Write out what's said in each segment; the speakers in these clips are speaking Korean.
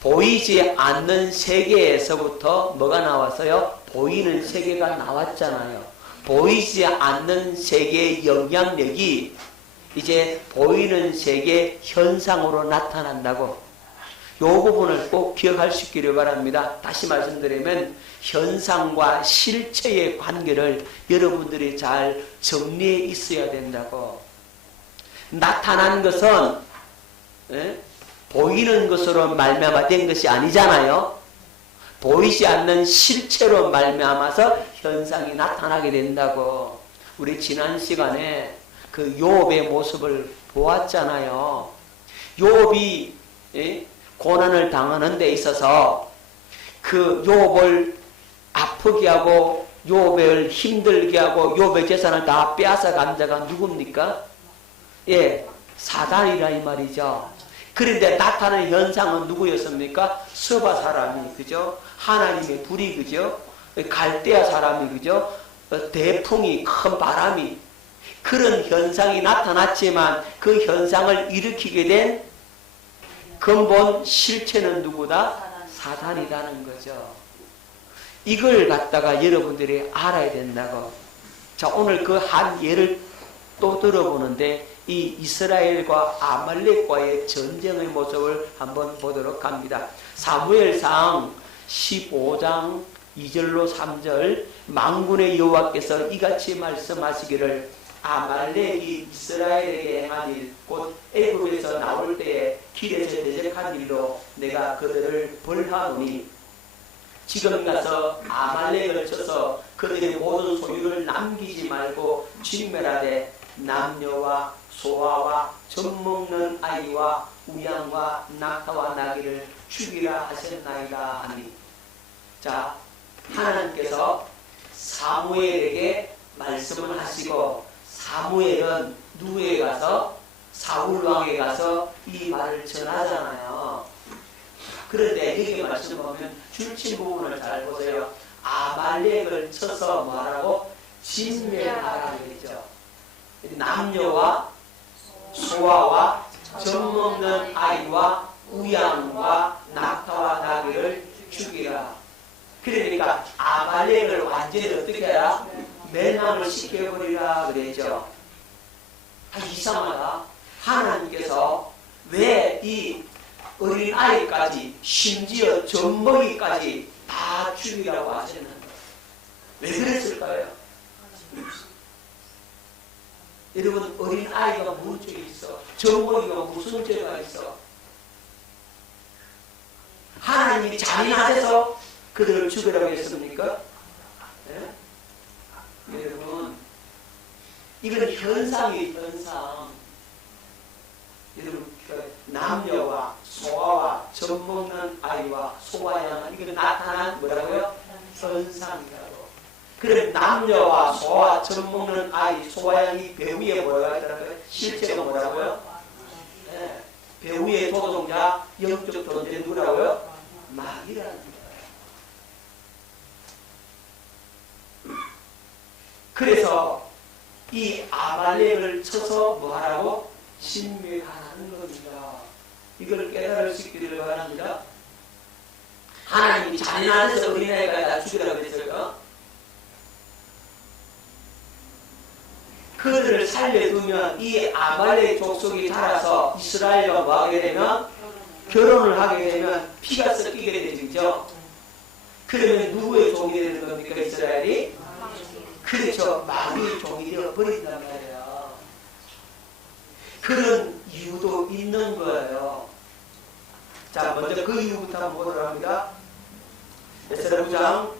보이지 않는 세계에서부터 뭐가 나왔어요? 보이는 세계가 나왔잖아요. 보이지 않는 세계의 영향력이 이제 보이는 세계 현상으로 나타난다고. 이 부분을 꼭 기억할 수 있기를 바랍니다. 다시 말씀드리면 현상과 실체의 관계를 여러분들이 잘 정리해 있어야 된다고. 나타난 것은 보이는 것으로 말미암아 된 것이 아니잖아요. 보이지 않는 실체로 말미암아서 현상이 나타나게 된다고. 우리 지난 시간에 그 욥의 모습을 보았잖아요. 욥이 고난을 당하는 데 있어서 그 욥을 아프게 하고 욥을 힘들게 하고 욥의 재산을 다 빼앗아간 자가 누굽니까? 예, 사단이라 이 말이죠. 그런데 나타나는 현상은 누구였습니까? 서바 사람이, 그죠? 하나님의 불이, 그죠? 갈대아 사람이, 그죠? 대풍이, 큰 바람이, 그런 현상이 나타났지만 그 현상을 일으키게 된 근본 실체는 누구다? 사단이라는 거죠. 이걸 갖다가 여러분들이 알아야 된다고. 자, 오늘 그 한 예를 또 들어보는데 이 이스라엘과 아말렉과의 전쟁의 모습을 한번 보도록 합니다. 사무엘상 15장 2절로 3절 만군의 여호와께서 이같이 말씀하시기를 아말렉이 이스라엘에게 행한 일, 곧 애굽에서 나올 때에 길에서 대적한 일로 내가 그들을 벌하노니 지금 가서 아말렉을 쳐서 그들의 모든 소유를 남기지 말고 진멸하되 남녀와 소아와 젖먹는 아이와 우양과 낙타와 나귀를 죽이라 하셨나이다 하니. 자, 하나님께서 사무엘에게 말씀을 하시고 사무엘은 누구에 가서? 사울왕에 가서 이 말을 전하잖아요. 그런데 여기 말씀 보면 줄친 부분을 잘 보세요. 아말렉을 쳐서 뭐하라고? 진멸하라 그랬죠. 남녀와 소아와 젖먹는 아이와 우양과 낙타와 나귀를 죽이라. 그러니까 아말렉을 완전히 어떻게 해라? 멸망을 시켜버리라 그랬죠. 이상하다. 하나님께서 왜 이 어린아이까지 심지어 젖먹이까지 다 죽이라고 하셨는가? 왜 그랬을까요? 여러분, 어린아이가 무슨 죄가 있어? 젖먹이가 무슨 죄가 있어? 하나님이 잔인하셔서 그들을 죽이라고 했습니까? 네? 여러분, 이건 현상이에요, 현상. 여러분, 남녀와 소아와 젖먹는 아이와 소와 양, 이건 나타난 뭐라고요? 현상이라고. 그럼 남녀와 소아, 젖먹는 아이, 소와 양이 배후에 뭐라고 하더라고요? 실제가 뭐라고요? 네. 배후의 조동자, 영적 존재 누구라고요? 마귀라는 거예요. 그래서 이 아말렉을 쳐서 뭐하라고? 진멸하는 겁니다. 이걸 깨달을 수 있기를 바랍니다. 하나님이 잔인하셔서 어린아이가 다 죽이라고 그랬어요. 그들을 살려두면 이 아말렉 족속이 자라서 이스라엘과 뭐하게 되면? 결혼을 하게 되면 피가 섞이게 되죠. 그러면 누구의 종이 되는 겁니까? 이스라엘이? 그렇죠. 마귀의 종이 되어 버린단 말이에요. 그런 이유도 있는 거예요. 자, 먼저 그 이유부터 한번 보도록 합니다. 에스라 9장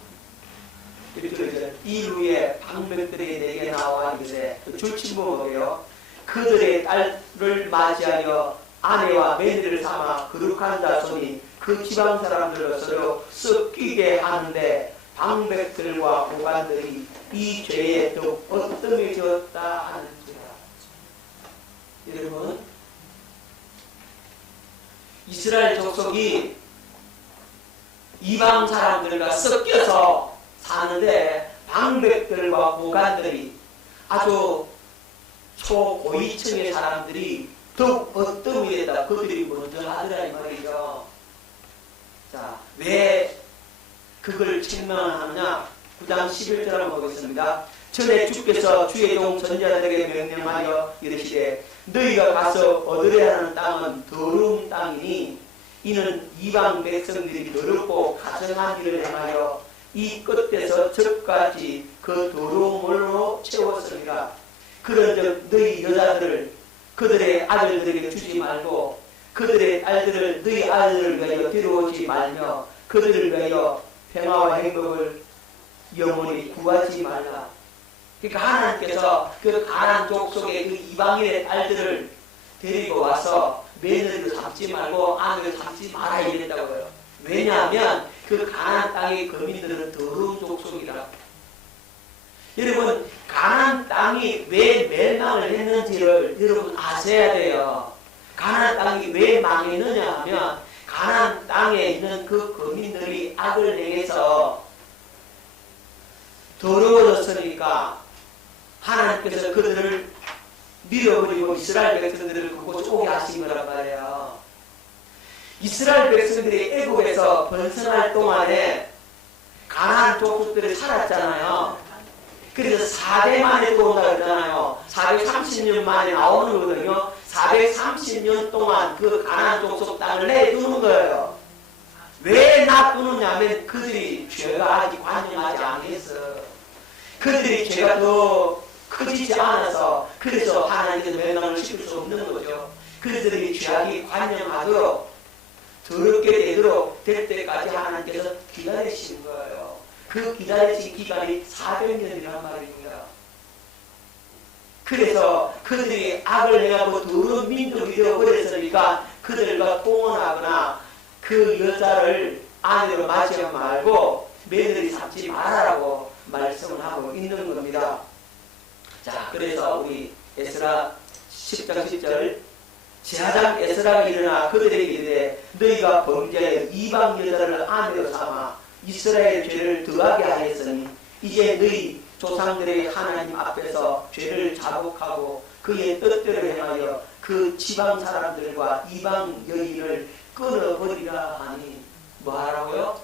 2루에 방백들이 내게 나와 이르되 줄침봉이에요. 그들의 딸을 맞이하여 아내와 며느리를 삼아 거룩한 자손이 그 지방 사람들로서로 섞이게 하는데 방백들과 고관들이 이 죄에 더욱 어떠해졌다 하는지라. 여러분, 이스라엘 족속이 이방 사람들과 섞여서 사는데 방백들과 고관들이 아주 초고위층의 사람들이 더욱 어떠해졌다. 그들이 먼저 하더라 이 말이죠. 그걸 책망하느냐? 9장 11절을 보겠습니다. 전에 주께서 주의 종 선지자들에게 명령하여 이르시되 너희가 가서 얻으려 하는 땅은 더러운 땅이니 이는 이방 백성들이 더럽고 가증한 일을 행하여 이 끝에서 저까지 그 더러움으로 채웠으니라. 그런즉 너희 여자들을 그들의 아들들에게 주지 말고 그들의 딸들을 너희 아들을 위하여 데려오지 말며 그들을 위하여 평화와 행복을 영원히 구하지 말라. 그러니까 하나님께서 그 가나안 족속의 그 이방인의 딸들을 데리고 와서 며느리를 삼지 말고 아내를 삼지 말아야 된다고요. 왜냐하면 그 가나안 땅의 거민들은 더러운 족속이라. 여러분, 가나안 땅이 왜 멸망을 했는지를 여러분 아셔야 돼요. 가나안 땅이 왜 망했느냐 하면 가나안 땅에 있는 그 거민들이 악을 행해서 더러워졌으니까 하나님께서 그들을 밀어버리고 이스라엘 백성들을 그곳에 오게 하신 거란 말이에요. 이스라엘 백성들이 애굽에서 번성할 동안에 가나안 족속들이 살았잖아요. 그래서 4대 만에 들어온다고 했잖아요. 430년 만에 나오는 거거든요. 430년 동안 그 가나안 족속 땅을 내두는 거예요. 왜 놔두느냐 하면 그들이 죄가 아직 관념하지 않겠어. 그들이 죄가 더 커지지 않아서 그래서 하나님께서 멸망을 시킬 수 없는 거죠. 그들이 죄악이 관념하도록 더럽게 되도록 될 때까지 하나님께서 기다리신 거예요. 그 기다리신 기간이 400년이란 말입니다. 그래서 그들이 악을 행하고 더러운 민족이 되어버렸으니까 그들과 통혼하거나 그 여자를 아내로 맞이하지 말고 며느리 삼지 말아라고 말씀을 하고 있는 겁니다. 자, 그래서 우리 에스라 10장 10절 제사장 에스라가 일어나 그들에게 이르되 너희가 범죄하여 이방 여자를 아내로 삼아 이스라엘 죄를 더하게 하였으니 이제 너희 조상들의 하나님 앞에서 죄를 자복하고 그의 뜻대로 행하여 그 지방 사람들과 이방 여인을 끊어버리라 하니 뭐하라고요?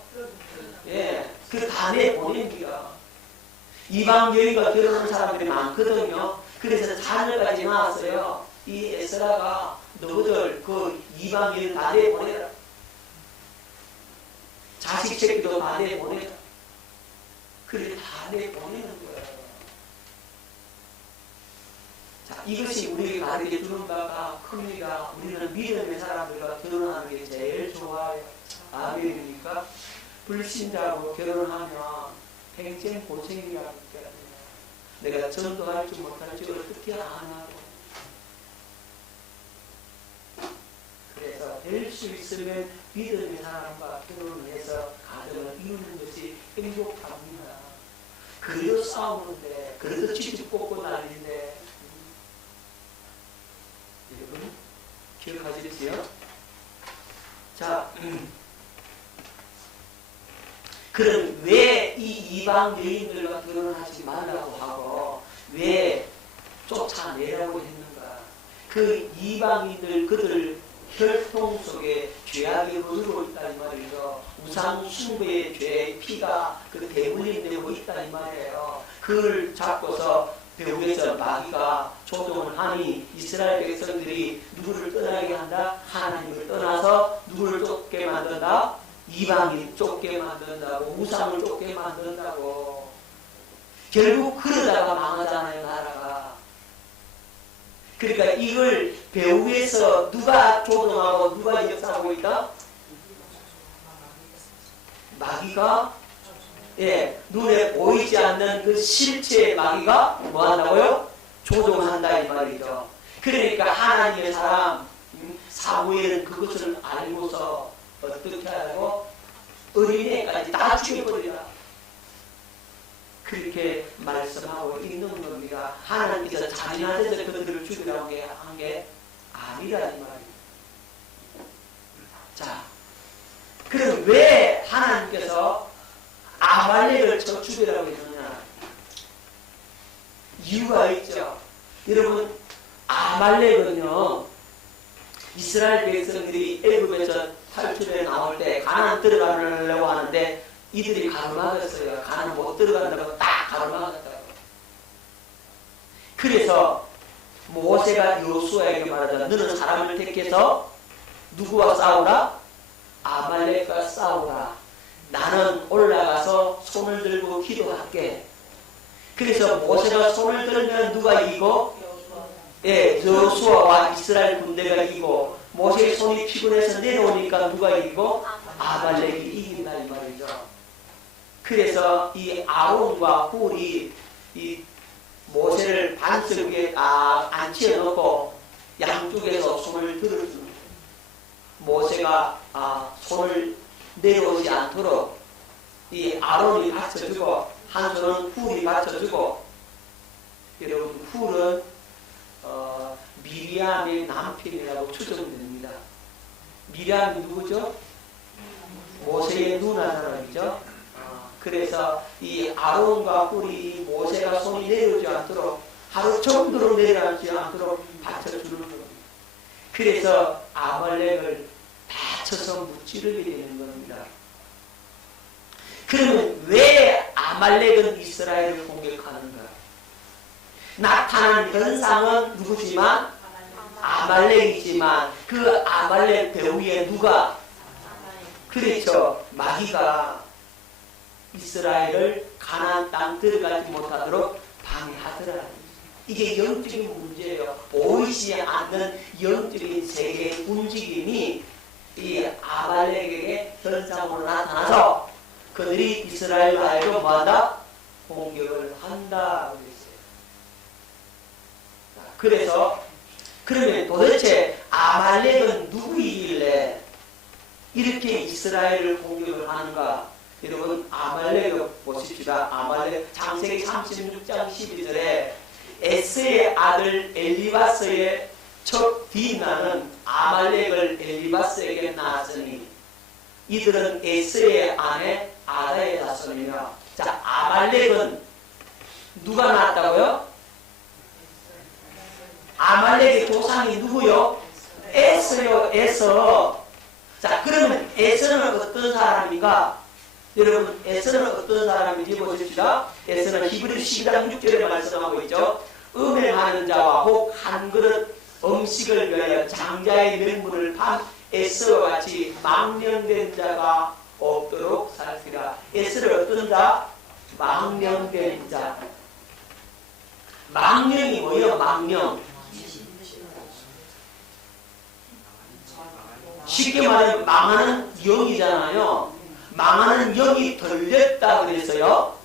예, 그 단에 보냅니다. 이방 여인과 결혼한 사람들이 많거든요. 그래서 자녀까지 낳았어요. 이 에스라가 너희들 그 이방 여인 단에 보내라. 자식 새끼도 단에 보내라. 그래서 단에 보내는 거예요. 자, 이것이 우리에게 가르쳐 주는 바가 큽니다. 우리는 믿음의 사람들과 결혼하는 게 제일 좋아요. 아멘입니까? 불신자하고 결혼하면 평생 고생이라고 느껴요. 내가 전도할지 못할지 어떻게 아냐고. 그래서 될 수 있으면 믿음의 사람과 결혼을 해서 가정을 이루는 것이 행복합니다. 그래도 싸우는데, 그래도 쥐집 꽂고 난리인데, 여러분 기억하시겠어요? 자, 그럼 왜 이 이방 여인들과 결혼하지 말라고 하고 왜 쫓아내라고 했는가? 그 이방인들 그들 혈통 속에 죄악이 흐르고 있다는 말이죠. 우상 숭배의 죄의 피가 그 대물림되고 있다는 말이에요. 그걸 잡고서 배후에서 마귀가 조종을 하니 이스라엘 백성들이 누구를 떠나게 한다? 하나님을 떠나서 누구를 쫓게 만든다? 이방인 쫓게 만든다고, 우상을 쫓게 만든다고. 결국 그러다가 망하잖아요, 나라가. 그러니까 이걸 배후에서 누가 조종하고 누가 역사하고 있다? 마귀가, 예, 눈에 보이지 않는 그 실체의 마귀가 뭐 한다고요? 조종한다 이 말이죠. 그러니까 하나님의 사람 사무엘은 그것을 알고서 어떻게 하고 어린애까지 다 죽여버리라. 그렇게 말씀하고 있는 겁니다. 하나님께서 잔인하셔서 그들을 죽이라고 한 게 아니라는 말이에요. 자, 그럼 왜 하나님께서 아말렉을 쳐 죽이라고 했느냐? 이유가 있죠. 여러분, 아말렉은요, 이스라엘 백성들이 애굽에서 탈출해 나올 때 가나안 들어가려고 하는데 이들이 가로막았어요. 가는 못 들어간다고 딱 가로막았다고. 그래서 모세가 여호수아에게 말하자. 너는 사람을 택해서 누구와 싸우라? 아말렉과 싸우라. 나는 올라가서 손을 들고 기도할게. 그래서 모세가 손을 들면 누가 이기고? 여호수아와 이스라엘 군대가 이기고, 모세의 손이 피곤해서 내려오니까 누가 이기고? 아말렉이 이긴다 이 말이죠. 그래서 이 아론과 훌이 이 모세를 반석 위에 딱 앉혀놓고 양쪽에서 손을 들어줍니다. 모세가 손을 내려오지 않도록 이 아론이 받쳐주고, 한 손은 훌이 받쳐주고. 여러분, 훌은 미리암의 남편이라고 추정됩니다. 미리암이 누구죠? 모세의 누나 사람이죠. 그래서 이 아론과 훌이 모세가 손이 내려오지 않도록, 하루 정도로 내려오지 않도록 받쳐주는 겁니다. 그래서 아말렉을 다쳐서 무찌르게 되는 겁니다. 그러면 왜 아말렉은 이스라엘을 공격하는가? 나타난 현상은 누구지만? 아말렉이지만 그 아말렉 배후에 누가? 그렇죠. 마귀가 이스라엘을 가나안 땅 들어가지 못하도록 방해하더라. 이게 영적인 문제예요. 보이지 않는 영적인 세계의 움직임이 이 아말렉에게 현상으로 나타나서 그들이 이스라엘을 알고 뭐한다? 공격을 한다. 그래서 그러면 도대체 아말렉은 누구이길래 이렇게 이스라엘을 공격을 하는가? 여러분, 아말렉을 보십시다. 아말렉 창세기 36장 12절에 에스의 아들 엘리바스의 첫 뒷나는 아말렉을 엘리바스에게 낳았으니 이들은 에스의 아내 아다의 자손이라. 자, 아말렉은 누가 낳았다고요? 아말렉의 조상이 누구요? 에서요, 에서. 자, 그러면 에서는 어떤 사람인가? 여러분, 에서는 어떤 사람인지 보십시다. 에서는 히브리 12장 6절에 말씀하고 있죠. 음행하는 자와 혹 한 그릇 음식을 위하여 장자의 명분을 판 에서와 같이 망령된 자가 없도록 살피라. 에서를 어떤 자? 망령된 자. 망령이 뭐예요? 망령. 쉽게 말하면 망하는 영이잖아요. 망하는 영이 들렸다 그랬어요.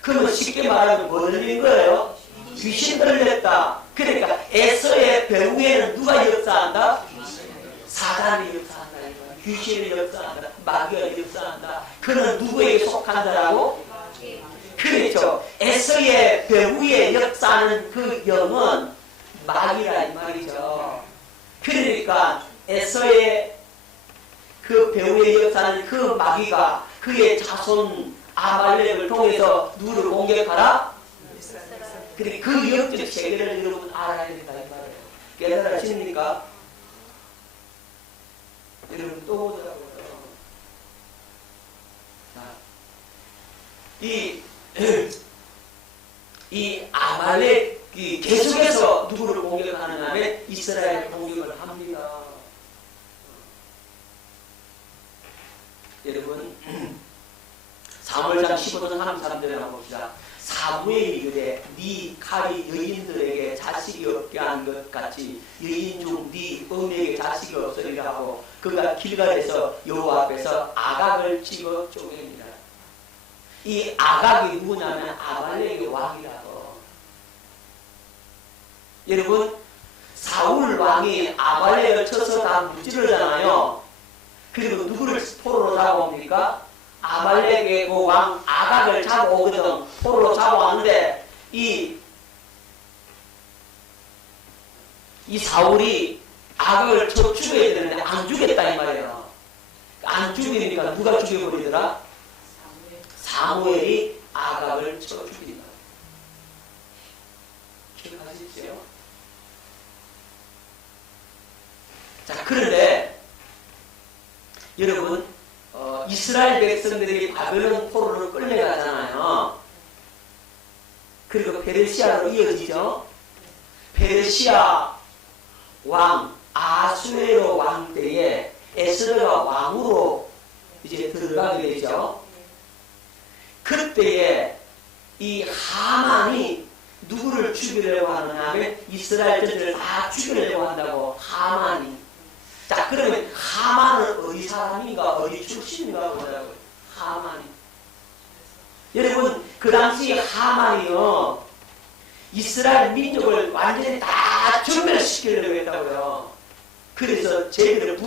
그러면 쉽게 말하면 뭐 들린 거예요? 귀신 들렸다. 그러니까 에서의 배후에는 누가 역사한다? 사단이 역사한다. 귀신이 역사한다. 마귀가 역사한다. 그는 누구에게 속한 자라고? 그렇죠. 에서의 배후에 역사하는 그 영은 마귀라 이 말이죠. 그러니까 에서의 그 배후에 역사하는 그 마귀가 그의 자손 아말렉을 통해서 누구를 공격하라? 그래, 그 영적 세계를 여러분 알아야 된다 이 말이에요. 깨달으십니까? 여러분 또 보더라고요. 이 아말렉이 계속해서 누구를 공격하느냐 하면 이스라엘 공격을 합니다. 여러분, 사무엘상 15장 33절에 한번 봅시다. 사무엘이 이르되 네 칼이 여인들에게 자식이 없게 한 것 같이 여인 중 네 어미에게 자식이 없으리라 하고 그가 길갈에서 여호와 앞에서 아각을 찍어 쪼갭니다. 이 아각이 누구냐면 아말렉의 왕이라고. 여러분, 사울 왕이 아말렉을 쳐서 다 무찌르잖아요. 그리고 누구를 포로로 잡아옵니까? 아말렉의 그 왕 아각을 잡아오거든. 포로로 잡아왔는데 이 사울이 아각을 쳐 죽여야 되는데 안 죽였다 이 말이에요. 안 죽이니까 누가 죽여버리더라? 사무엘이 아각을 쳐 죽인다. 기억하시죠? 자, 그런데 여러분, 이스라엘 백성들이 바벨론 포로로 끌려가잖아요. 그리고 페르시아로 이어지죠. 페르시아 왕 아수에로 왕 때에 에스더가 왕으로 이제 들어가게 되죠. 그때에 이 하만이 누구를 죽이려고 하느냐 하면 이스라엘 전체를 다 죽이려고 한다고. 하만이. 자, 그러면 하만은 어디 사람인가 어디 출신인가 보자고요. 하만이. 여러분, 그 당시 하만이요, 이스라엘 민족을 완전히 다 전멸시키려고 했다고요. 그래서 제비를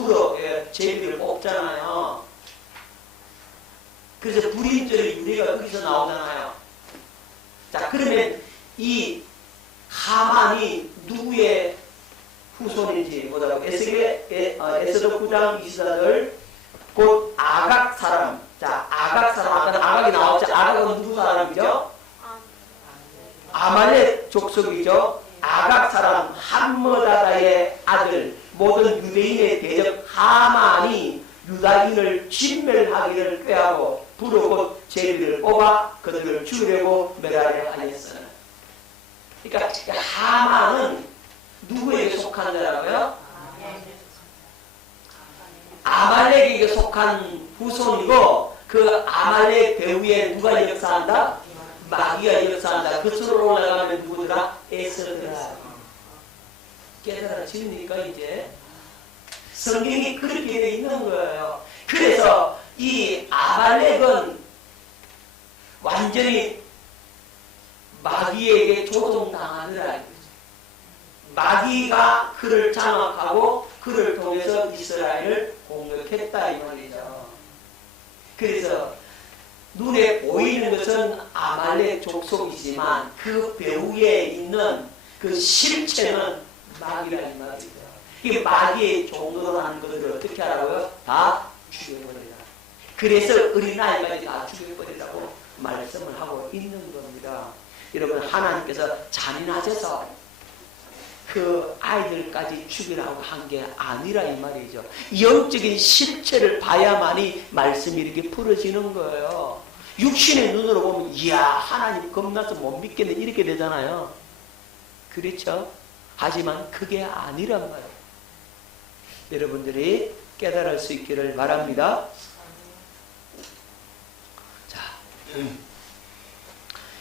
제비를 뽑잖아요. 그래서 불임절의 유래가 여기서 나오잖아요. 자, 그러면 이 하만이 누구의 후손인지 보자고. 에스더 9장 24절 곧 아각 사람. 자, 아각 사람. 아까 아각이 나왔죠. 아각은 누구 사람이죠? 아말렉 족속이죠. 아각 사람 함므다다의 아들 모든 유대인의 대적 하만이 유다인을 진멸하기를 꾀하고 불로 곧 제비를 뽑아 그들을 죽이려고 멸하려 하였으나. 그러니까 하만은 누구에게 속한 자라고요? 아말렉에게 속한 후손이고, 그 아말렉 배후에 누가 역사한다? 마귀가 역사한다. 그쪽으로 올라가면 누구더라? 에스더라. 깨달아지니까 이제 성경이 그렇게 되어 있는 거예요. 그래서 이 아말렉은 완전히 마귀에게 조종당하느라 이거죠. 마귀가 그를 장악하고 그를 통해서 이스라엘을 공격했다 이 말이죠. 그래서 눈에 보이는 것은 아말렉 족속이지만 그 배후에 있는 그 실체는 마귀라는 말이죠. 이 마귀의 종노를 하는 것을 어떻게 하라고요? 다 죽여버리라. 그래서 어린아이까지 다 죽여버리라고 말씀을 하고 있는 겁니다. 여러분, 하나님께서 잔인하셔서 그 아이들까지 죽이라고 한 게 아니라 이 말이죠. 영적인 실체를 봐야만이 말씀이 이렇게 풀어지는 거예요. 육신의 눈으로 보면 이야, 하나님 겁나서 못 믿겠네 이렇게 되잖아요. 그렇죠? 하지만 그게 아니란 말이에요. 여러분들이 깨달을 수 있기를 바랍니다. 자,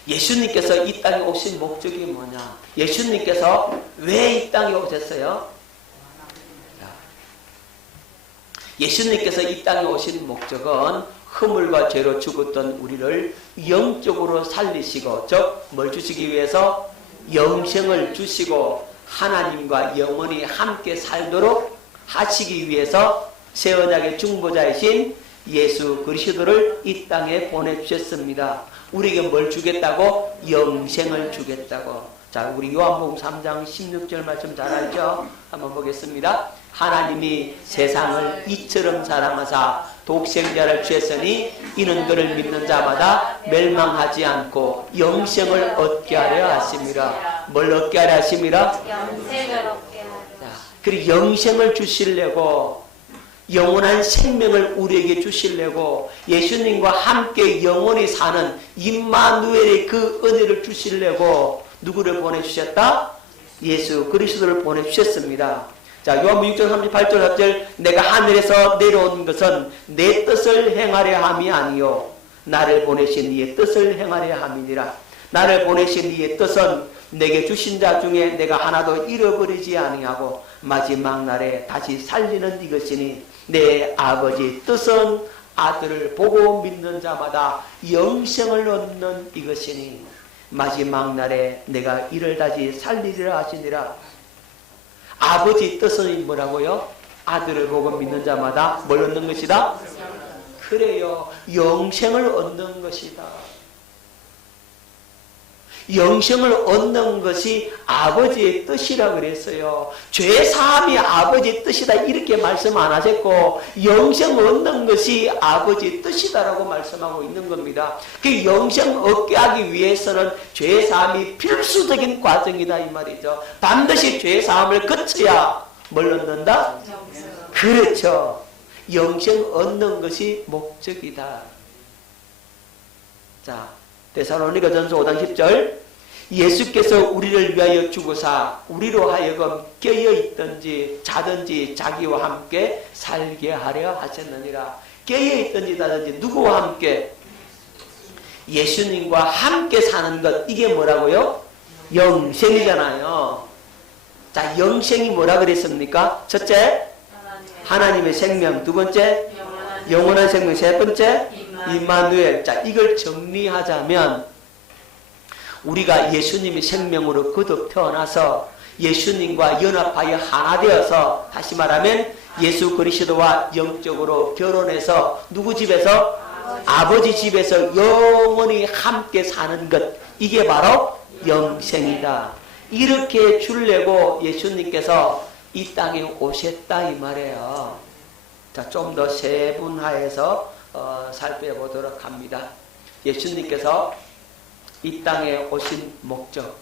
예수님께서 이 땅에 오신 목적이 뭐냐? 예수님께서 왜 이 땅에 오셨어요? 예수님께서 이 땅에 오신 목적은 허물과 죄로 죽었던 우리를 영적으로 살리시고, 즉 뭘 주시기 위해서? 영생을 주시고 하나님과 영원히 함께 살도록 하시기 위해서 새 언약의 중보자이신 예수 그리스도를 이 땅에 보내주셨습니다. 우리에게 뭘 주겠다고? 영생을 주겠다고. 자, 우리 요한복음 3장 16절 말씀 잘 알죠? 한번 보겠습니다. 하나님이 세상을 이처럼 사랑하사 독생자를 주셨으니 이는 그를 믿는 자마다 멸망하지 않고 영생을 얻게 하려 하심이라. 뭘 얻게 하려 하심이라? 영생을 얻게 하려. 그리고 영생을 주시려고, 영원한 생명을 우리에게 주시려고, 예수님과 함께 영원히 사는 임마누엘의 그 은혜를 주시려고 누구를 보내주셨다? 예수 그리스도를 보내주셨습니다. 자, 요한복음 6장 38절 4절 내가 하늘에서 내려온 것은 내 뜻을 행하려 함이 아니요 나를 보내신 이의 뜻을 행하려 함이니라. 나를 보내신 이의 뜻은 내게 주신 자 중에 내가 하나도 잃어버리지 아니하고 마지막 날에 다시 살리는 이것이니 내 아버지의 뜻은 아들을 보고 믿는 자마다 영생을 얻는 이것이니 마지막 날에 내가 이를 다시 살리리라 하시니라. 아버지의 뜻은 뭐라고요? 아들을 보고 믿는 자마다 뭘 얻는 것이다? 그래요. 영생을 얻는 것이다. 영생을 얻는 것이 아버지의 뜻이라 그랬어요. 죄사함이 아버지의 뜻이다 이렇게 말씀 안 하셨고, 영생 얻는 것이 아버지의 뜻이다라고 말씀하고 있는 겁니다. 그 영생 얻게 하기 위해서는 죄사함이 필수적인 과정이다 이 말이죠. 반드시 죄사함을 거쳐야 뭘 얻는다? 그렇죠. 영생 얻는 것이 목적이다. 자, 데살로니가전서 5장 10절 예수께서 우리를 위하여 죽으사 우리로 하여금 깨어있든지 자든지 자기와 함께 살게 하려 하셨느니라. 깨어있든지 자든지 누구와 함께? 예수님과 함께 사는 것, 이게 뭐라고요? 영생이잖아요. 자, 영생이 뭐라 그랬습니까? 첫째, 하나님의 생명. 두 번째, 영원한 생명. 세 번째, 임마누엘. 자, 이걸 정리하자면 우리가 예수님의 생명으로 거듭 태어나서 예수님과 연합하여 하나 되어서, 다시 말하면 예수 그리스도와 영적으로 결혼해서 누구 집에서? 아버지 집에서 영원히 함께 사는 것, 이게 바로 영생이다. 이렇게 주려고 예수님께서 이 땅에 오셨다 이 말이에요. 자, 좀 더 세분화해서 살펴보도록 합니다. 예수님께서 이 땅에 오신 목적,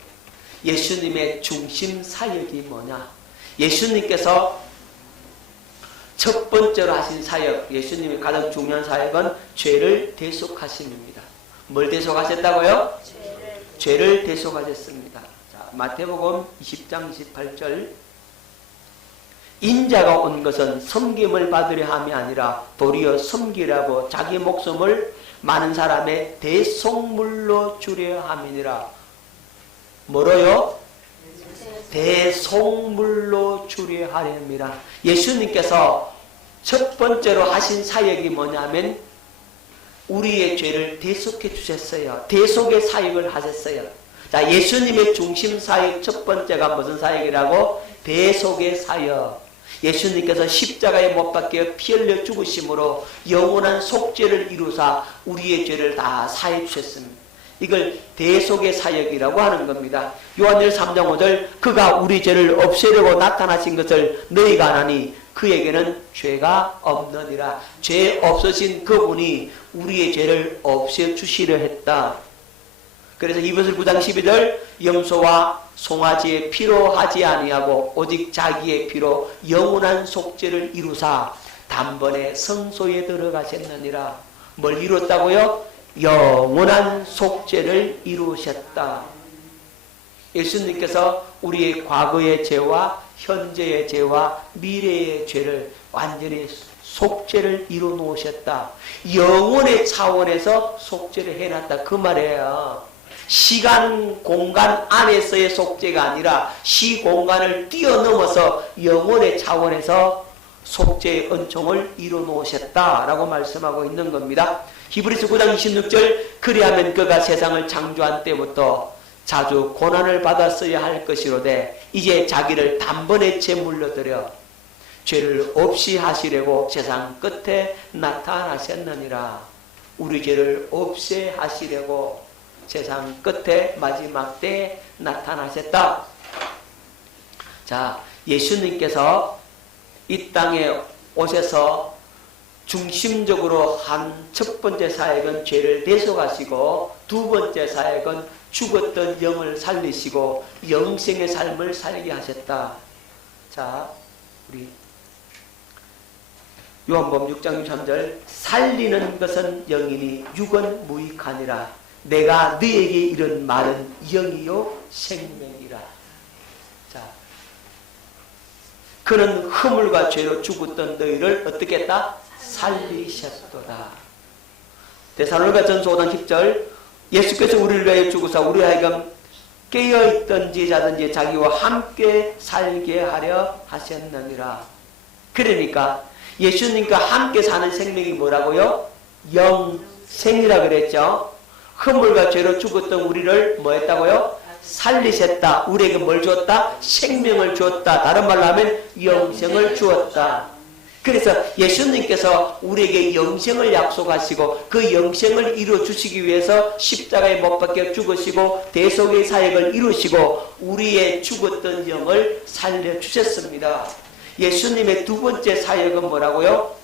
예수님의 중심 사역이 뭐냐? 예수님께서 첫 번째로 하신 사역, 예수님의 가장 중요한 사역은 죄를 대속하심입니다. 뭘 대속하셨다고요? 죄를 대속하셨습니다. 자, 마태복음 20장 28절 인자가 온 것은 섬김을 받으려 함이 아니라 도리어 섬기라고 자기 목숨을 많은 사람의 대속물로 주려 함이니라. 뭐로요? 대속물로 주려 하렵니다. 예수님께서 첫 번째로 하신 사역이 뭐냐면 우리의 죄를 대속해 주셨어요. 대속의 사역을 하셨어요. 자, 예수님의 중심 사역 첫 번째가 무슨 사역이라고? 대속의 사역. 예수님께서 십자가에 못 박혀 피 흘려 죽으심으로 영원한 속죄를 이루사 우리의 죄를 다 사해 주셨습니다. 이걸 대속의 사역이라고 하는 겁니다. 요한일서 3장 5절 그가 우리 죄를 없애려고 나타나신 것을 너희가 아나니 그에게는 죄가 없느니라. 죄 없으신 그분이 우리의 죄를 없애주시려 했다. 그래서 이것을 9장 12절 염소와 송아지의 피로 하지 아니하고 오직 자기의 피로 영원한 속죄를 이루사 단번에 성소에 들어가셨느니라. 뭘 이뤘다고요? 영원한 속죄를 이루셨다. 예수님께서 우리의 과거의 죄와 현재의 죄와 미래의 죄를 완전히 속죄를 이루 놓으셨다. 영혼의 차원에서 속죄를 해놨다 그 말이에요. 시간 공간 안에서의 속죄가 아니라 시공간을 뛰어넘어서 영혼의 차원에서 속죄의 은총을 이루 놓으셨다라고 말씀하고 있는 겁니다. 히브리서 9장 26절 그리하면 그가 세상을 창조한 때부터 자주 고난을 받았어야 할 것이로되 이제 자기를 단번에 제물로 드려 죄를 없이 하시려고 세상 끝에 나타나셨느니라. 우리 죄를 없이 하시려고 세상 끝에 마지막 때에 나타나셨다. 자, 예수님께서 이 땅에 오셔서 중심적으로 한 첫 번째 사역은 죄를 대속하시고 두 번째 사역은 죽었던 영을 살리시고 영생의 삶을 살게 하셨다. 자, 우리 요한복음 6장 3절 살리는 것은 영이니 육은 무익하니라. 내가 너에게 이런 말은 영이요 생명이라. 자, 그는 허물과 죄로 죽었던 너희를 어떻게 했다? 살리셨도다. 데살로니가전서 5장 10절 예수께서 우리를 위하여 죽으사 우리 하여금 깨어있든지 자든지 자기와 함께 살게 하려 하셨느니라. 그러니까 예수님과 함께 사는 생명이 뭐라고요? 영생이라 그랬죠. 허물과 죄로 죽었던 우리를 뭐 했다고요? 살리셨다. 우리에게 뭘 주었다? 생명을 주었다. 다른 말로 하면 영생을 주었다. 그래서 예수님께서 우리에게 영생을 약속하시고 그 영생을 이루어주시기 위해서 십자가에 못 박혀 죽으시고 대속의 사역을 이루시고 우리의 죽었던 영을 살려주셨습니다. 예수님의 두 번째 사역은 뭐라고요?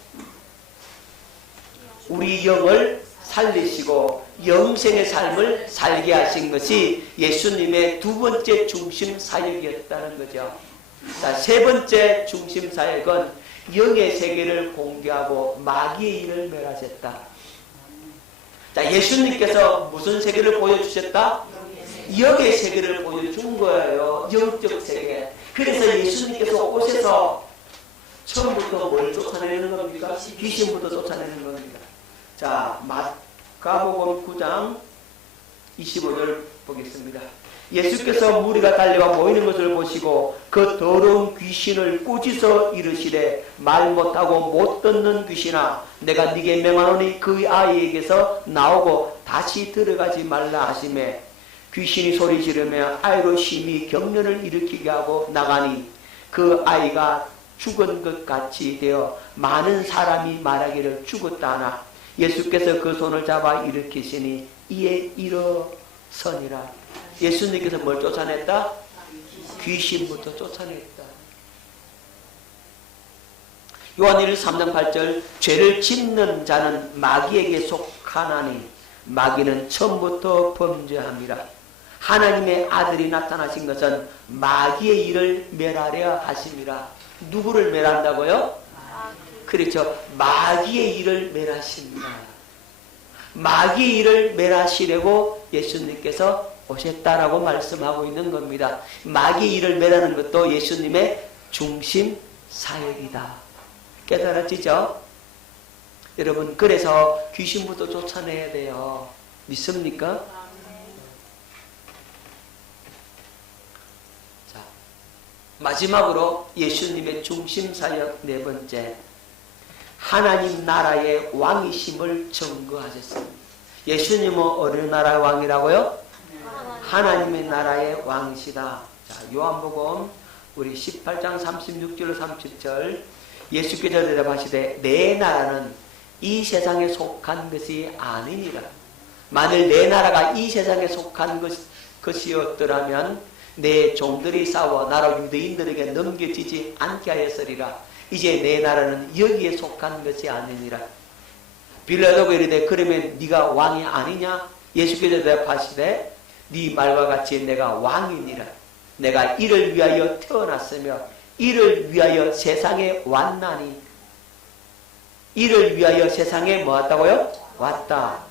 우리 영을 살리시고 영생의 삶을 살게 하신 것이 예수님의 두 번째 중심 사역이었다는 거죠. 자, 세 번째 중심 사역은 영의 세계를 공개하고 마귀의 일을 멸하셨다. 자, 예수님께서 무슨 세계를 보여주셨다? 영의 세계를 보여준 거예요. 영적 세계. 그래서 예수님께서 오셔서 처음부터 뭘 쫓아내는 겁니까? 귀신부터 쫓아내는 겁니다. 자, 마가복음 9장 25절 보겠습니다. 예수께서 무리가 달려와 모이는 것을 보시고 그 더러운 귀신을 꾸짖어 이르시되 말 못하고 못 듣는 귀신아 내가 네게 명하노니 그 아이에게서 나오고 다시 들어가지 말라 하시매 귀신이 소리 지르며 아이로 심히 경련을 일으키게 하고 나가니 그 아이가 죽은 것 같이 되어 많은 사람이 말하기를 죽었다 하나 예수께서 그 손을 잡아 일으키시니 이에 일어서니라. 예수님께서 뭘 쫓아냈다? 귀신부터 쫓아냈다. 요한일서 3장 8절 죄를 짓는 자는 마귀에게 속하나니 마귀는 처음부터 범죄함이라. 하나님의 아들이 나타나신 것은 마귀의 일을 멸하려 하심이라. 누구를 멸한다고요? 그렇죠. 마귀의 일을 멸하십니다. 마귀의 일을 멸하시려고 예수님께서 오셨다라고 말씀하고 있는 겁니다. 마귀의 일을 멸하는 것도 예수님의 중심 사역이다. 깨달아지죠? 여러분, 그래서 귀신부터 쫓아내야 돼요. 믿습니까? 자, 마지막으로 예수님의 중심 사역 네 번째, 하나님 나라의 왕이심을 증거하셨습니다. 예수님은 어느 나라의 왕이라고요? 하나님의 나라의 왕이시다. 자, 요한복음 우리 18장 36절 37절 예수께서 대답하시되 내 나라는 이 세상에 속한 것이 아니니라. 만일 내 나라가 이 세상에 속한 것이었더라면 내 종들이 싸워 나로 유대인들에게 넘겨지지 않게 하였으리라. 이제 내 나라는 여기에 속한 것이 아니니라. 빌라도가 이르되 그러면 네가 왕이 아니냐? 예수께서 대답하시되 네 말과 같이 내가 왕이니라. 내가 이를 위하여 태어났으며 이를 위하여 세상에 왔나니. 이를 위하여 세상에 뭐 왔다고요? 왔다.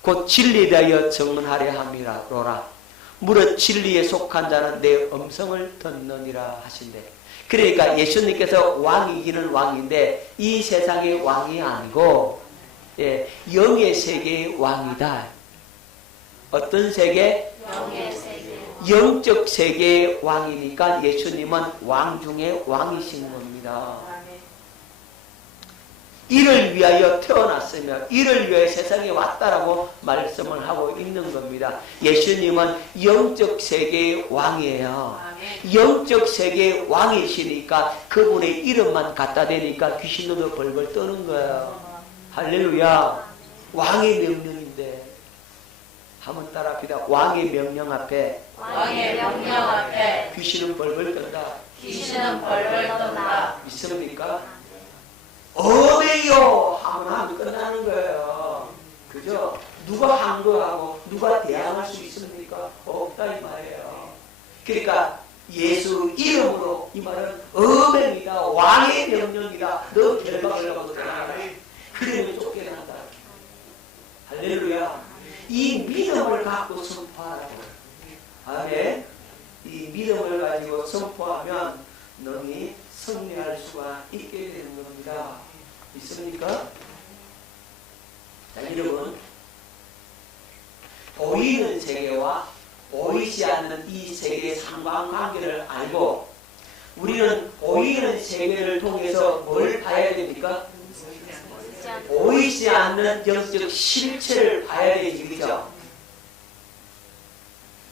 곧 진리에 대하여 증언하려 함이로라. 무릇 진리에 속한 자는 내 음성을 듣느니라 하신대. 그러니까 예수님께서 왕이기는 왕인데 이 세상의 왕이 아니고 영의 세계의 왕이다. 어떤 세계? 영의 세계. 영적 세계의 왕이니까 예수님은 왕 중에 왕이신 겁니다. 이를 위하여 태어났으며 이를 위하여 세상에 왔다라고 말씀을 하고 있는 겁니다. 예수님은 영적 세계의 왕이에요. 영적 세계의 왕이시니까 그분의 이름만 갖다 대니까 귀신들도 벌벌 떠는 거예요. 할렐루야. 왕의 명령인데 한번 따라합시다. 왕의 명령 앞에 귀신은 벌벌 떤다. 귀신은 벌벌 떤다. 믿습니까? 어메요 하면 끝나는 거예요. 그죠? 누가 항거하고 누가 대항할 수 있습니까? 없다 이 말이에요. 그러니까 예수 이름으로 이 말은 어메입니다. 왕의 명령이다. 너 결박을 하고 들어가라. 그러면 쫓겨난다. 할렐루야. 이 믿음을 갖고 선포하라고. 아멘. 이 믿음을 가지고 선포하면 너희 승리할 수가 있게 되는 겁니다. 있습니까? 자, 여러분, 보이는 세계와 보이지 않는 이 세계의 상관관계를 알고 우리는 보이는 세계를 통해서 뭘 봐야 됩니까? 보이지 않는 영적 실체를 봐야 되지, 그죠?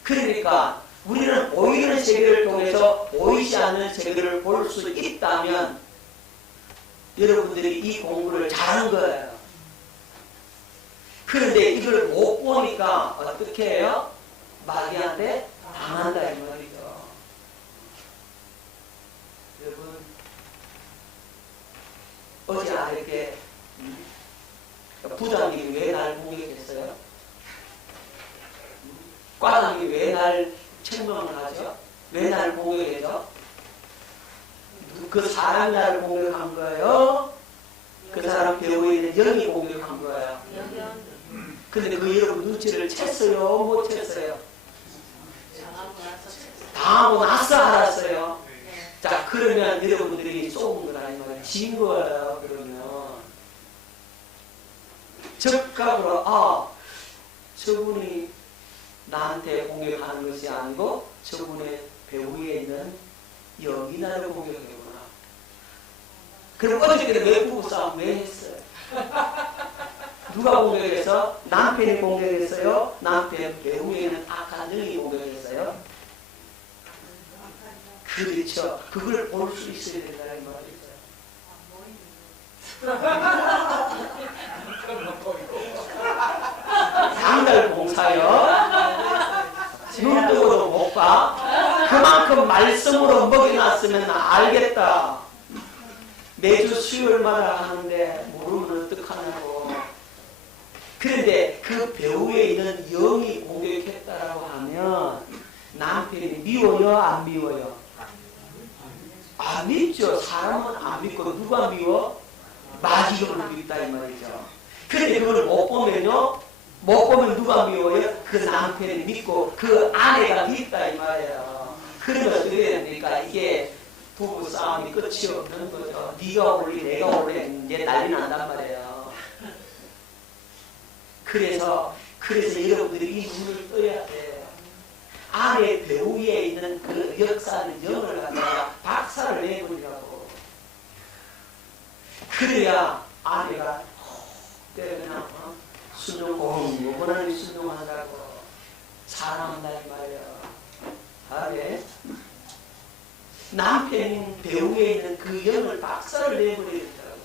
그러니까 우리는 보이는 세계를 통해서 보이지 않는 세계를 볼 수 있다면 여러분들이 이 공부를 잘한 거예요. 그런데 이걸 못 보니까 어떻게 해요? 마귀한테 당한다 이 말이죠. 여러분, 어제 이렇게 부장님이 왜 날 공격했어요? 과장님이 왜 날 책망을 하죠? 왜 날 공격해죠? 그 사람이 나를 공격한 거예요? 그 사람 배우에 있는 영이 공격한 거예요? 근데 그 여러분 눈치를 챘어요? 못 챘어요? 당하고 나서 알았어요. 자, 그러면 여러분들이 쏘은 건 아니면 진 거예요. 그러면 적각으로 저분이 나한테 공격하는 것이 아니고 저분의 배후에 있는 영이 나를 공격했구나. 그럼 어저께 왜 부부싸움 왜 했어요? 누가 공격해서? 남편이 공격했어요? 남편 배후에 있는 악한 영이 공격했어요? 그렇죠. 그걸 볼 수 있어야 된다는 말이죠. 양날 봉사요. 눈 뜨고도 못 봐. 그만큼 말씀으로 먹여놨으면 알겠다. 매주 수요일마다 하는데 모르면 어떡하냐고. 그런데 그 배후에 있는 영이 공격했다라고 하면 남편이 미워요? 안 미워요? 안 믿죠. 사람은 안 믿고 누가 미워? 마귀가 믿다 이 말이죠. 그런데 그걸 못 보면요, 못 보면 누가 미워요? 그 남편이 믿고 그 아내가 믿다 이 말이에요. 그러면 어떻게 됩니까? 이게 부부 싸움이 끝이 없는 거죠. 네가 올리 내가 올리 이제 난리 난단 말이에요. 그래서 여러분들이 이 눈을 떠야 돼. 아내 배후에 있는 그 역사는 영을 갖다가 박살을 내버리라고. 그래야 아내가 그냥 순종공 원하는 순종한다고 사랑한다 이 말이야. 아내 남편인 배후에 있는 그 영을 박살을 내버리더라고.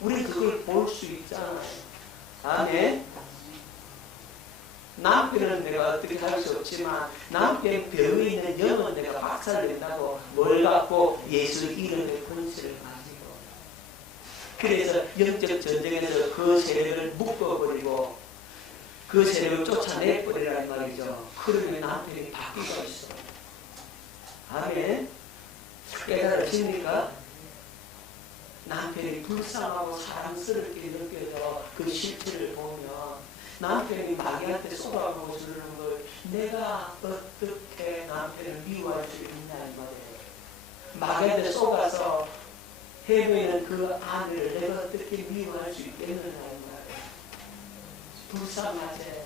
우리 그걸 볼 수 있잖아요. 아내 남편은 내가 어떻게 할 수 없지만 남편 배후에 있는 영은 내가 박살을 낸다고. 뭘 갖고? 예수 이름의 권세를 가지고. 그래서 영적 전쟁에서 그 세력을 묶어버리고 그 세력을 쫓아내버리라는 말이죠. 그러면 남편이 바뀌고 있어. 아멘. 깨달으십니까? 남편이 불쌍하고 사랑스럽게 느껴져. 그 실체를 보면 남편이 마귀한테 쏟아부어 주는 걸 내가 어떻게 남편을 미워할 수 있냐 이 말이에요. 마귀한테 쏟아서 해보이는 그 아내를 내가 어떻게 미워할 수 있겠느냐 이 말이에요. 불쌍하지.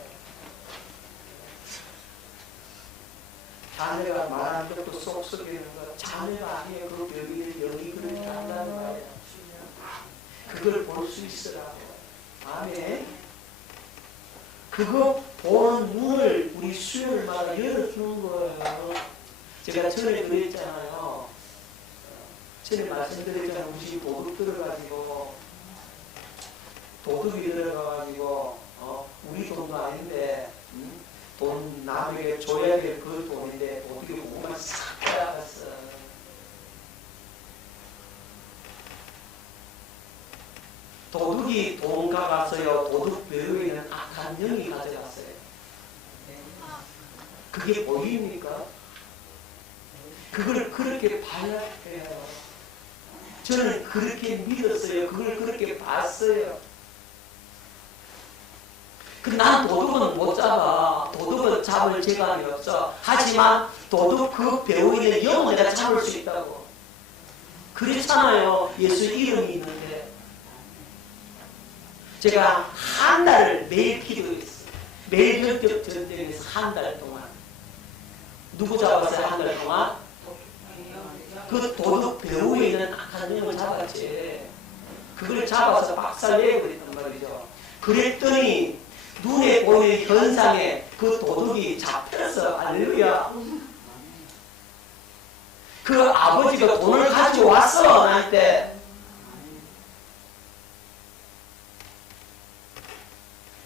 자녀가 말한 것도 속 썩이는 것. 자녀가 아니에요. 그 별이를 영이 그렇게 한다는 말이에요. 그걸 볼 수 있으라고. 아멘. 그거 보는 눈을 우리 수요일마다 열어주는 거예요. 제가 전에 그랬잖아요. 전에 말씀드렸잖아요. 우리 집 도둑 들어가지고 도둑이 들어가가지고 우리 돈도 아닌데 돈 남에게 줘야 될 그 돈인데 도둑이 오만 싹 빼앗았어. 도둑이 돈 가갔어요. 도둑 배후에 있는 악한 영이 가져갔어요. 그게 보입니까? 그걸 그렇게 봐야 해요. 저는 그렇게 믿었어요. 그걸 그렇게 봤어요. 난 도둑은 못 잡아. 도둑은 잡을 재간이 없어. 하지만 도둑 그 배후에 있는 영은 내가 잡을 수 있다고. 그렇잖아요. 예수 이름이 있는데. 제가 한 달을 매일 기도했어요. 매일 영적 전쟁에서 한 달 동안. 누구 잡았어요? 한 달 동안? 그 도둑 배후에 있는 악한 영을 잡았지. 그걸 잡아서 박살내버렸단 말이죠. 그랬더니 눈에 보이는 현상에 그 도둑이 잡혔어. 할렐루야. 그 아버지가 돈을 가지고 왔어. 나한테.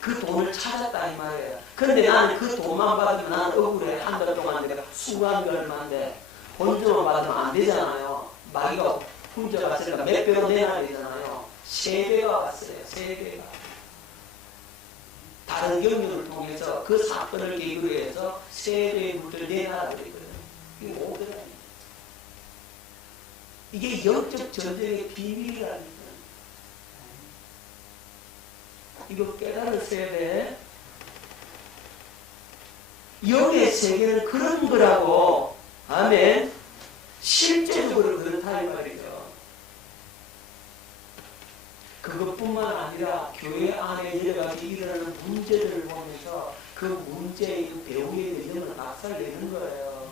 그 돈을 찾았다 이 말이에요. 그런데 나는 그 돈만 받으면 나는 억울해. 한 달 동안 내가 수고한 게 얼마인데 본전만 받으면 안 되잖아요. 마귀가 훔쳐갔으니까 몇 배로 내놔야 되잖아요. 3배가 왔어요. 3배가. 다른 경륜을 통해서 그 사건을 계기로 해서 3배의 물을 내놔라 그랬거든요. 이게 뭐더라. 이게 영적 전쟁의 비밀이라니까. 이거 깨달으셔야 돼. 영의 세계는 그런 거라고. 아멘. 실제적으로 그렇다 이 말이죠. 그것뿐만 아니라 교회 안에 여러 가지 일어나는 문제들을 보면서 그 문제의 배우의 영을 박살내는 거예요.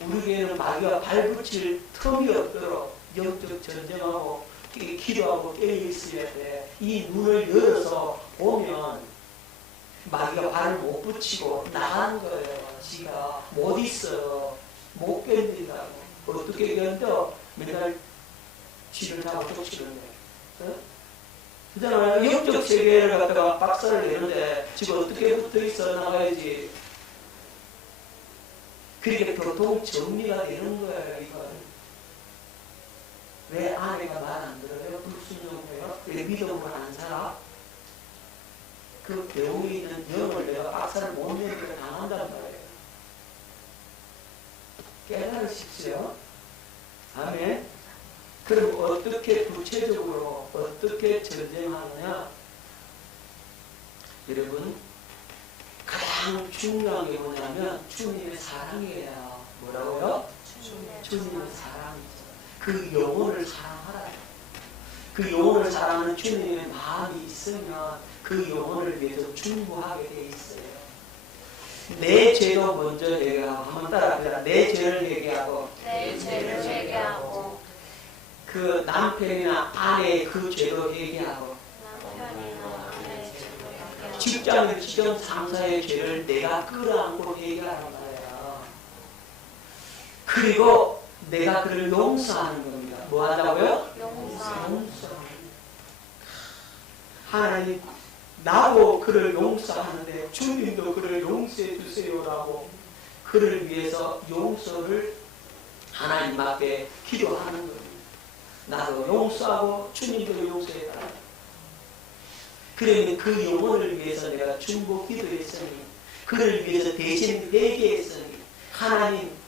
우리 교회는 마귀가 발붙일 틈이 없도록 영적 전쟁하고 기도하고 깨어있어야 돼. 이 눈을 열어서 보면 마귀가 발을 못 붙이고 나가는 거예요. 지가 못 있어. 못 견딘다고. 어떻게 견뎌? 맨날 쥐를 잡고 쫓기는 거예요. 그잖아요. 영적 세계를 갖다가 박살을 내는데 지금 어떻게 붙어 있어 나가야지. 그렇게 교통 정리가 되는 거예요. 이건. 왜 아내가 말 안 들어요? 불순종해요? 왜 믿음을 안 살아? 그 배우에 있는 영을 내가 박살을 못 내니까 당한단 말이에요. 깨달으십시오. 아멘. 그럼 어떻게 구체적으로 어떻게 전쟁하느냐? 여러분, 가장 중요한 게 뭐냐면 주님의 사랑이에요. 뭐라고요? 주님의 사랑이죠. 그 영혼을 사랑하라. 그 영혼을 사랑하는 주님의 마음이 있으면 그 영혼을 위해서 충고하게 돼 있어요. 내 죄도 먼저 얘기하고, 한번 따라합니다. 내 죄를 얘기하고, 내 죄를 회개하고 그 남편이나 아내의 그 죄도 얘기하고, 남편이나 아내의 죄도 회개하고 직장 상사의 죄를 내가 끌어안고 얘기하는 거예요. 그리고 내가 그를 용서하는 겁니다. 뭐 한다고요? 용서하고 하나님, 나도 그를 용서하는데 주님도 그를 용서해 주세요라고 그를 위해서 용서를 하나님 앞에 기도하는 겁니다. 나도 용서하고 주님도 용서해달라. 그러면 그 영혼을 위해서 내가 중보 기도했으니, 그를 위해서 대신 회개했으니, 하나님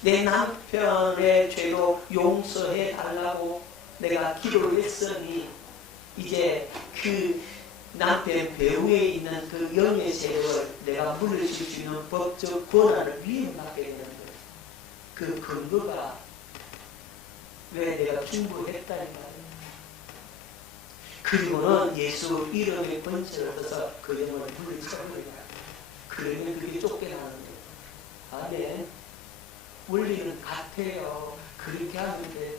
내 남편의 죄도 용서해 달라고 내가 기도를 했으니, 이제 그 남편 배후에 있는 그 영의 세력을 내가 물리칠 수 있는 법적 권한을 위임받게 되는 거예요. 그 근거가 왜 내가 중보했다는 말이에요. 그리고는 예수 이름의 권세를 얻어서 그 영을 물리치는 거예요. 그러면 그게 쫓겨나는 거예요. 아멘. 원리는 같아요. 그렇게 하면 돼요.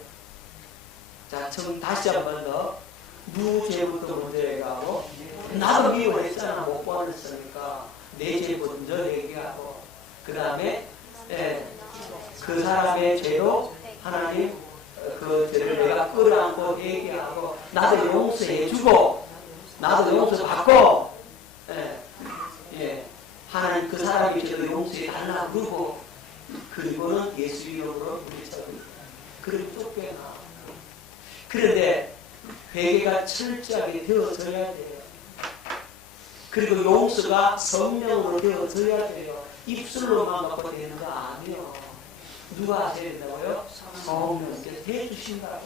자, 지금 다시 한 번 더. 누구 죄부터 먼저 얘기하고, 나도 미워했잖아. 못 보았으니까 내 죄 먼저 얘기하고, 그 다음에 그 사람의 죄도 하나님 그 죄를 내가 끌어안고 얘기하고, 나도 용서해주고, 나도 용서받고, 하나님 그 사람의 죄도 용서해 달라고 그러고, 그리고는 예수 이름으로 물리쳐버립니다. 그리고 쫓겨나. 그런데 회개가 철저하게 되어져야 돼요. 그리고 용서가 성령으로 되어져야 돼요. 입술로만 갖고 되는 거 아니에요. 누가 하셔야 된다고요? 성령께서 해주신다고.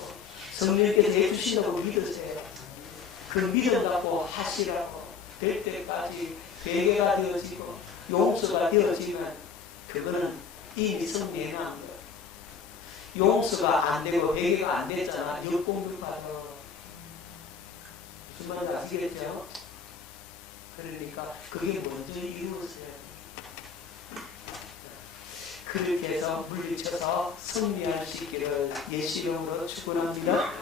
성령께서 해주신다고 믿으세요. 그 믿음 갖고 하시라고. 될 때까지 회개가 되어지고 용서가 되어지면 그거는 이미 성령한 거예요. 용서가 안 되고 회개가 안 됐잖아. 역공격하죠. 무슨 말인지 아시겠죠? 그러니까 그게 먼저 이루어져요. 그렇게 해서 물리쳐서 승리할 수 있기를 예수 이름으로 축원합니다.